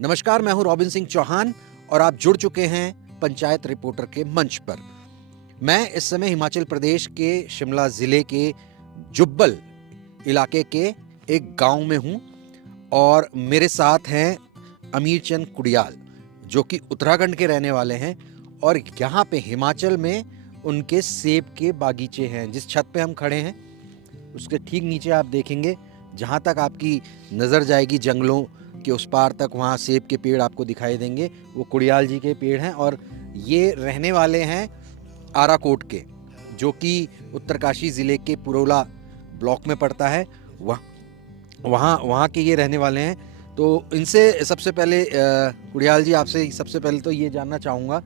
नमस्कार, मैं हूं रॉबिन सिंह चौहान और आप जुड़ चुके हैं पंचायत रिपोर्टर के मंच पर। मैं इस समय हिमाचल प्रदेश के शिमला जिले के जुब्बल इलाके के एक गांव में हूं और मेरे साथ हैं अमीर चंद कुडियाल, जो कि उत्तराखंड के रहने वाले हैं और यहाँ पे हिमाचल में उनके सेब के बागीचे हैं। जिस छत पे हम खड़े हैं उसके ठीक नीचे आप देखेंगे, जहाँ तक आपकी नज़र जाएगी जंगलों के उस पार तक, वहाँ सेब के पेड़ आपको दिखाई देंगे। वो कुडियाल जी के पेड़ हैं और ये रहने वाले हैं आराकोट के, जो कि उत्तरकाशी ज़िले के पुरोला ब्लॉक में पड़ता है। वहाँ के ये रहने वाले हैं। तो इनसे सबसे पहले कुडियाल जी, आपसे सबसे पहले तो ये जानना चाहूँगा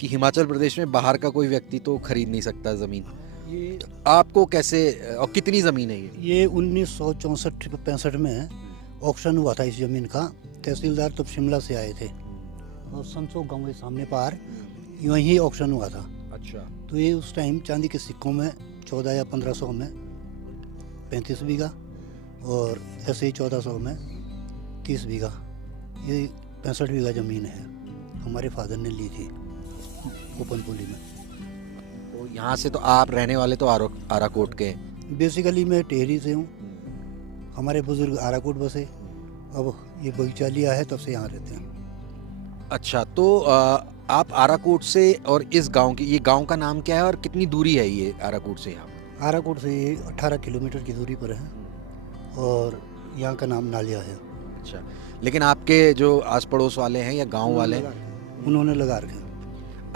कि हिमाचल प्रदेश में बाहर का कोई व्यक्ति तो खरीद नहीं सकता ज़मीन, ये आपको कैसे और कितनी ज़मीन है ये 1964-65 में ऑक्शन हुआ था इस ज़मीन का। तहसीलदार तब शिमला से आए थे और संसो गांव के सामने पार वहीं ऑक्शन हुआ था। अच्छा। तो ये उस टाइम चांदी के सिक्कों में 14 या 1500 में 35 बीघा और ऐसे ही 1400 में 30 बीघा, ये 65 बीघा ज़मीन है। हमारे फादर ने ली थी ओपनपुली में। तो यहाँ से तो आप रहने वाले तो आराकोट के हैं। बेसिकली मैं टेहरी से हूँ, हमारे बुजुर्ग आराकोट बसे, अब ये बगीचा लिया है तब से यहाँ रहते हैं। अच्छा, तो आप आराकोट से और इस गांव की, ये गांव का नाम क्या है और कितनी दूरी है ये आराकोट से यहाँ? आराकोट से ये 18 किलोमीटर की दूरी पर है और यहाँ का नाम नालिया है। अच्छा, लेकिन आपके जो आस पड़ोस वाले हैं या गांव वाले हैं, उन्होंने लगा रखे।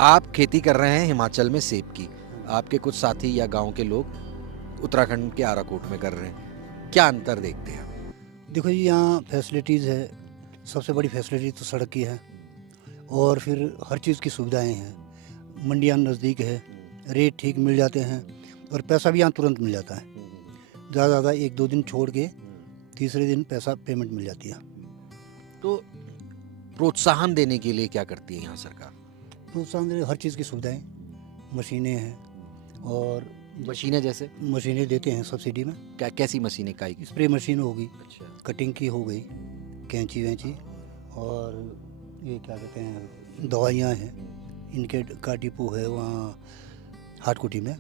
आप खेती कर रहे हैं हिमाचल में सेब की, आपके कुछ साथी या गांव के लोग उत्तराखंड के आराकोट में कर रहे हैं, क्या अंतर देखते हैं? देखो जी, यहाँ फैसिलिटीज़ है। सबसे बड़ी फैसिलिटी तो सड़क की है और फिर हर चीज़ की सुविधाएं हैं। मंडियाँ नज़दीक है, रेट ठीक मिल जाते हैं और पैसा भी यहाँ तुरंत मिल जाता है। ज़्यादा 1-2 दिन छोड़ के तीसरे दिन पैसा पेमेंट मिल जाती है। तो प्रोत्साहन देने के लिए क्या करती है यहाँ सरकार? प्रोत्साहन हर चीज़ की सुविधाएं, मशीनें हैं और मशीनें जैसे मशीनें देते हैं सब्सिडी में। क्या, कैसी मशीनें काय की? स्प्रे मशीन होगी, अच्छा। कटिंग की हो गई, कैंची वैंची, और ये क्या कहते हैं, दवाइयाँ हैं। इनके का डिपो है वहाँ हाटकोटी में,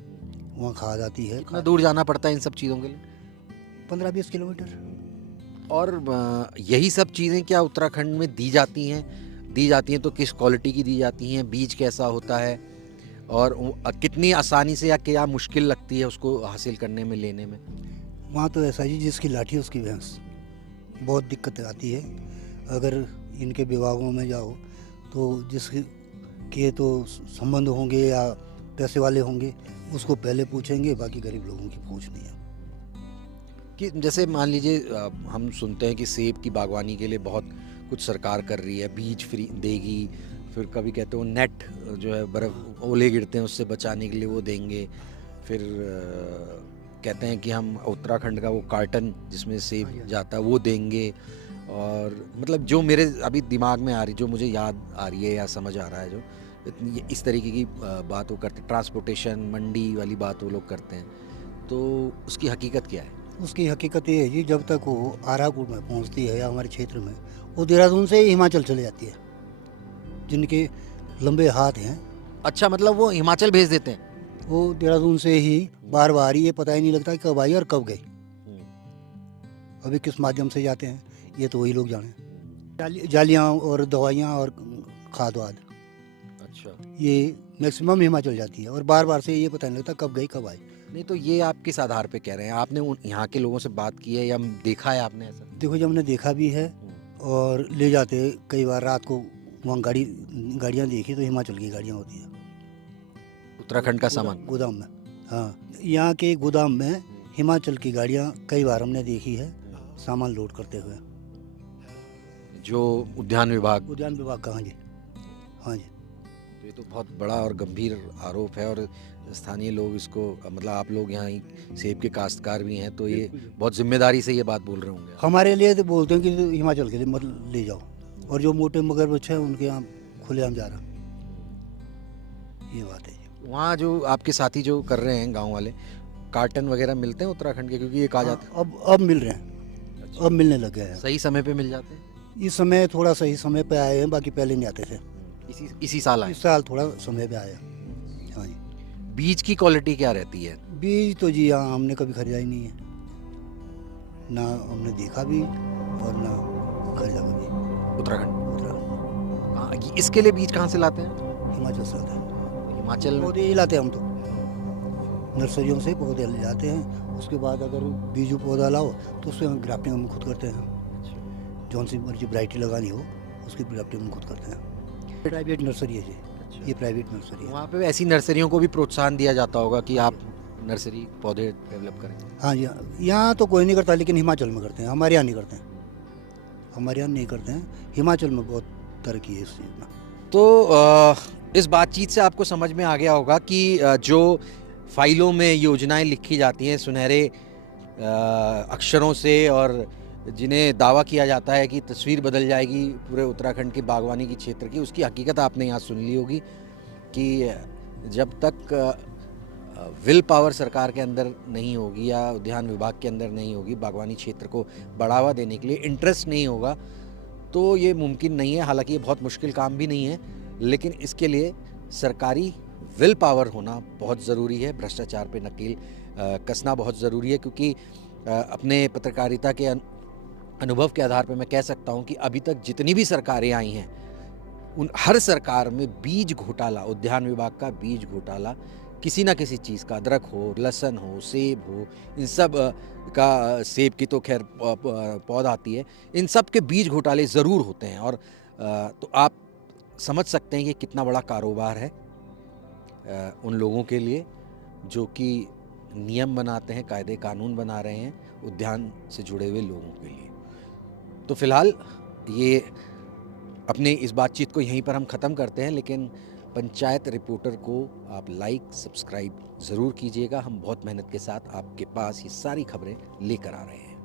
वहाँ खाद आती है। कितना दूर जाना पड़ता है इन सब चीज़ों के लिए? 15-20 किलोमीटर। और यही सब चीज़ें क्या उत्तराखंड में दी जाती हैं तो किस क्वालिटी की दी जाती हैं, बीज कैसा होता है और कितनी आसानी से या क्या मुश्किल लगती है उसको हासिल करने में, लेने में? वहाँ तो ऐसा ही, जिसकी लाठी उसकी भैंस, बहुत दिक्कत आती है। अगर इनके विभागों में जाओ तो जिसके तो संबंध होंगे या पैसे वाले होंगे उसको पहले पूछेंगे, बाकी गरीब लोगों की पूछ नहीं है। कि जैसे मान लीजिए हम सुनते हैं कि सेब की बागवानी के लिए बहुत कुछ सरकार कर रही है, बीज फ्री देगी, फिर कभी कहते हो नेट जो है, बर्फ़ ओले गिरते हैं उससे बचाने के लिए वो देंगे, फिर कहते हैं कि हम उत्तराखंड का वो कार्टन जिसमें सेब जाता है वो देंगे। और मतलब जो मेरे अभी दिमाग में आ रही, जो मुझे याद आ रही है या समझ आ रहा है, जो इस तरीके की बात वो करते, ट्रांसपोर्टेशन मंडी वाली बात वो लोग करते हैं, तो उसकी हकीकत क्या है? उसकी हकीकत ये है जी, जब तक वो आराकुट में पहुंचती है या हमारे क्षेत्र में, वो देहरादून से हिमाचल चले जाती है। जिनके लंबे हाथ हैं, अच्छा, मतलब वो हिमाचल भेज देते हैं? वो देहरादून से ही बार बार, ये पता ही नहीं लगता कि कब आई और कब गई। अभी किस माध्यम से जाते हैं ये तो वही लोग जाने। जालियाँ और दवाइयाँ और खाद वाद, अच्छा, ये मैक्सिमम हिमाचल जाती है और बार बार से ये पता नहीं लगता कब गई कब आई। नहीं तो ये आप किस आधार पे कह रहे हैं? आपने यहाँ के लोगों से बात की है या देखा है आपने ऐसा? देखो, जब हमने देखा भी है और ले जाते कई बार रात को, वहाँ गाड़ियाँ देखी तो हिमाचल की गाड़ियाँ होती हैं, उत्तराखंड का सामान गोदाम में। हाँ, यहाँ के गोदाम में हिमाचल की गाड़ियाँ कई बार हमने देखी है सामान लोड करते हुए। जो उद्यान विभाग का, हाँ जी, हाँ जी। तो ये तो बहुत बड़ा और गंभीर आरोप है और स्थानीय लोग इसको, मतलब आप लोग यहाँ सेब के काश्तकार भी हैं, तो ये बहुत जिम्मेदारी से ये बात बोल रहे होंगे। हमारे लिए तो बोलते हैं कि हिमाचल के लिए मत ले जाओ, और जो मोटे मगरमच्छ हैं उनके यहाँ खुलेआम जा रहा, ये बात है। वहाँ जो आपके साथी जो कर रहे हैं गांव वाले, कार्टन वगैरह मिलते हैं उत्तराखंड के? क्योंकि ये कहा जाता है अब मिल रहे हैं, अब मिलने लग गए हैं। सही समय पे मिल जाते हैं? इस समय थोड़ा सही समय पे आए हैं, बाकी पहले नहीं आते थे। इसी साल आए। इस साल थोड़ा समय पे आए हैं। हाँ जी। बीज की क्वालिटी क्या रहती है? बीज तो जी यहाँ हमने कभी खरीदा ही नहीं है, ना हमने देखा भी और ना खरीदा कभी। उत्तराखंड। उत्तराखंड इसके लिए बीज कहाँ से लाते हैं? हिमाचल से आता है। हिमाचल में। पौधे ही लाते हैं हम तो, नर्सरियों से पौधे ले जाते हैं। उसके बाद अगर बीजू पौधा लाओ तो उससे हम ग्राफ्टिंग हम खुद करते हैं। जौन सी मर्जी वैरायटी लगानी हो उसकी ग्राफ्टिंग हम खुद करते हैं। प्राइवेट नर्सरी है जी, ये प्राइवेट नर्सरी है। वहाँ पे ऐसी नर्सरियों को भी प्रोत्साहन दिया जाता होगा कि आप नर्सरी पौधे डेवलप करें। हाँ जी, यहाँ तो कोई नहीं करता, लेकिन हिमाचल में करते हैं, हमारे यहाँ नहीं करते हैं। हमारे यहाँ नहीं करते हैं, हिमाचल में बहुत तरक्की है इस चीज़ में। तो इस बातचीत से आपको समझ में आ गया होगा कि जो फाइलों में योजनाएं लिखी जाती हैं सुनहरे अक्षरों से, और जिन्हें दावा किया जाता है कि तस्वीर बदल जाएगी पूरे उत्तराखंड की बागवानी की क्षेत्र की, उसकी हकीकत आपने यहाँ सुन ली होगी कि जब तक विल पावर सरकार के अंदर नहीं होगी या उद्यान विभाग के अंदर नहीं होगी, बागवानी क्षेत्र को बढ़ावा देने के लिए इंटरेस्ट नहीं होगा, तो ये मुमकिन नहीं है। हालांकि ये बहुत मुश्किल काम भी नहीं है, लेकिन इसके लिए सरकारी विल पावर होना बहुत ज़रूरी है। भ्रष्टाचार पे नकेल कसना बहुत ज़रूरी है, क्योंकि अपने पत्रकारिता के अनुभव के आधार पे मैं कह सकता हूँ कि अभी तक जितनी भी सरकारें आई हैं, उन हर सरकार में बीज घोटाला, उद्यान विभाग का बीज घोटाला किसी ना किसी चीज़ का, अदरक हो, लहसुन हो, सेब हो, इन सब का, सेब की तो खैर पौध आती है, इन सब के बीज घोटाले ज़रूर होते हैं। और तो आप समझ सकते हैं कि कितना बड़ा कारोबार है उन लोगों के लिए जो कि नियम बनाते हैं, कायदे कानून बना रहे हैं उद्यान से जुड़े हुए लोगों के लिए। तो फिलहाल ये अपने इस बातचीत को यहीं पर हम ख़त्म करते हैं, लेकिन पंचायत रिपोर्टर को आप लाइक सब्सक्राइब ज़रूर कीजिएगा। हम बहुत मेहनत के साथ आपके पास ये सारी खबरें लेकर आ रहे हैं।